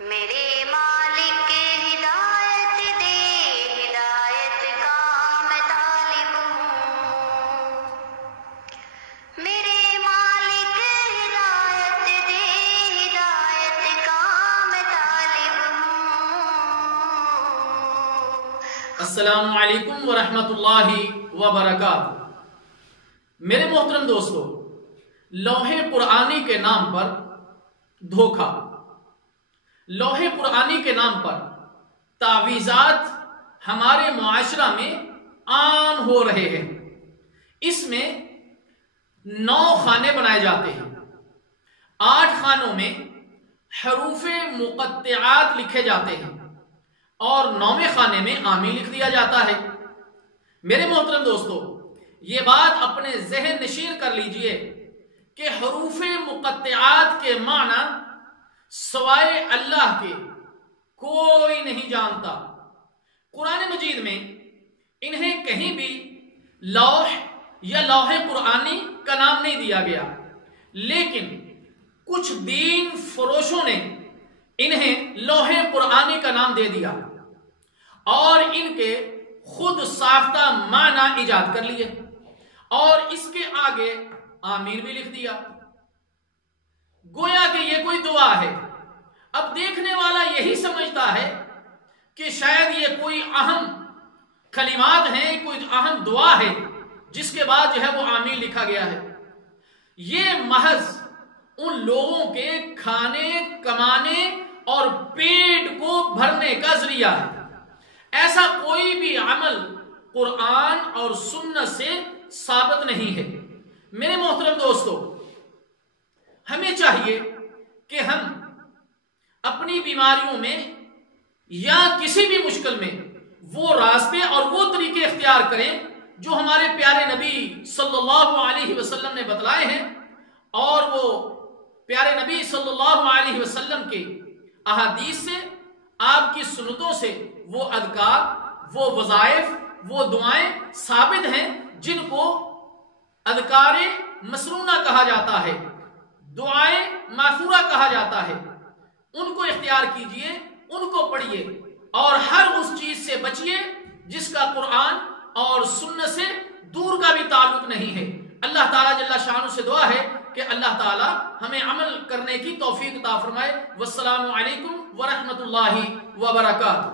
میرے مالک ہدایت دے، ہدایت کا میں طالب ہوں۔ میرے مالک ہدایت دے، ہدایت کا میں طالب ہوں۔ السلام علیکم ورحمۃ اللہ وبرکاتہ۔ میرے محترم دوستو، لوح قرآنی کے نام پر دھوکہ، لوح قرآنی کے نام پر تعویذات ہمارے معاشرہ میں عام ہو رہے ہیں۔ اس میں 9 خانے بنائے جاتے ہیں۔ 8 خانوں میں حروف مقطعات لکھے جاتے ہیں اور 9ویں خانے میں آمین لکھ دیا جاتا ہے۔ میرے محترم دوستو، یہ بات اپنے ذہن نشین کر لیجئے کہ حروف مقطعات کے معنی سوائے اللہ کے کوئی نہیں جانتا۔ قرآن مجید میں انہیں کہیں بھی لوح یا لوح قرآنی کا نام نہیں دیا گیا، لیکن کچھ دین فروشوں نے انہیں لوح قرآنی کا نام دے دیا اور ان کے خود ساختہ معنی ایجاد کر لیے اور اس کے آگے آمین بھی لکھ دیا، گویا کہ یہ کوئی دعا ہے۔ اب دیکھنے والا یہی سمجھتا ہے کہ شاید یہ کوئی اہم کلمات ہیں، کوئی اہم دعا ہے جس کے بعد جو ہے وہ آمین لکھا گیا ہے۔ یہ محض ان لوگوں کے کھانے کمانے اور پیٹ کو بھرنے کا ذریعہ ہے۔ ایسا کوئی بھی عمل قرآن اور سنت سے ثابت نہیں ہے۔ میرے محترم دوستو، ہمیں چاہیے کہ ہم اپنی بیماریوں میں یا کسی بھی مشکل میں وہ راستے اور وہ طریقے اختیار کریں جو ہمارے پیارے نبی صلی اللہ علیہ وسلم نے بتلائے ہیں، اور وہ پیارے نبی صلی اللہ علیہ وسلم کے احادیث سے، آپ کی سنتوں سے وہ اذکار، وہ وظائف، وہ دعائیں ثابت ہیں جن کو اذکار مسنونہ کہا جاتا ہے، دعائیں ماثورہ کہا جاتا ہے۔ ان کو اختیار کیجئے، ان کو پڑھیے اور ہر اس چیز سے بچیے جس کا قرآن اور سنت سے دور کا بھی تعلق نہیں ہے۔ اللہ تعالیٰ جل شانہ سے دعا ہے کہ اللہ تعالیٰ ہمیں عمل کرنے کی توفیق عطا فرمائے۔ والسلام علیکم ورحمۃ اللہ وبرکاتہ۔